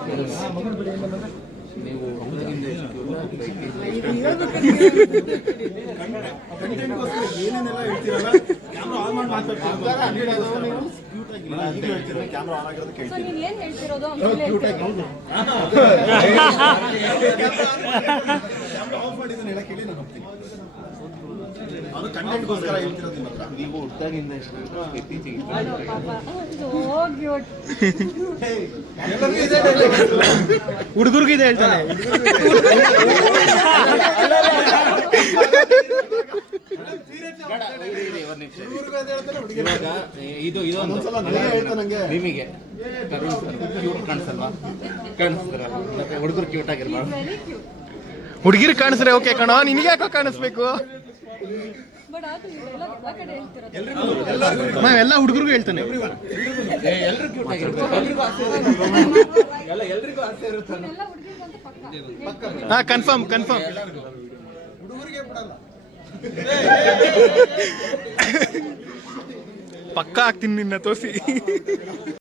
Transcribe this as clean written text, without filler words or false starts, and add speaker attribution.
Speaker 1: ನೀವು
Speaker 2: ಏನೇನೆಲ್ಲ ಹೇಳ್ತೀರಲ್ಲ camera on ಮಾಡಿ ಮಾತಾಡ್ತೀವಿ. ಕ್ಯಾಮ್ರಾ ಆನ್ ಆಗಿರೋದು ಕೇಳ್ತೀನಿ. ಕ್ಯಾಮ್ರಾ ಆಫ್ ಮಾಡಿದ್ದನ್ನ ಹೇಳಕ್ ಹೇಳಿ ನಾನು ಹೋಗ್ತೀನಿ. ಅದು ಕಂಟೆಂಟ್ಗೋಸ್ಕರ ಹೇಳ್ತಿರೋದು ನಿಮ್ಮ ಹತ್ರ.
Speaker 1: ನೀವು ಹುಟ್ಟಾಗಿಂದ ಇತ್ತೀಚೆಗೆ
Speaker 3: ಹುಡುಗರಿಗೆ ಇದೆ ಹೇಳ್ತಾನೆ.
Speaker 1: ಇದು ಇದೊಂದು ನಿಮಗೆ ಕ್ಯೂಟ್ ಕಾಣಿಸಲ್ವಾ? ಕಾಣಿಸ್ತಾರಲ್ಲ, ಮತ್ತೆ ಹುಡುಗರು ಕ್ಯೂಟ್ ಆಗಿರ್ಬಾರ್ದು.
Speaker 3: ಹುಡುಗಿರು ಕಾಣಿಸ್ರೆ ಓಕೆ ಕಣೋ, ನಿನಗೆ ಯಾಕೋ ಕಾಣಿಸ್ಬೇಕು? ನಾವೆಲ್ಲ ಹುಡುಗರಿಗೂ ಹೇಳ್ತಾನೆ.
Speaker 1: ಎಲ್ರು ಕ್ಯೂಟ್ ಆಗಿರ್ಬೇಕು, ಎಲ್ರಿಗೂ ಆಸೆ ಇರುತ್ತಾನೆ.
Speaker 3: ಹಾ, ಕನ್ಫರ್ಮ್ ಕನ್ಫರ್ಮ್.
Speaker 2: ಹುಡುಗರಿಗೆ ಬಿಡಲ್ಲ.
Speaker 3: ಪಕ್ಕ ಆಗ್ತೀನಿ ನಿನ್ನ ತೋರಿಸಿ.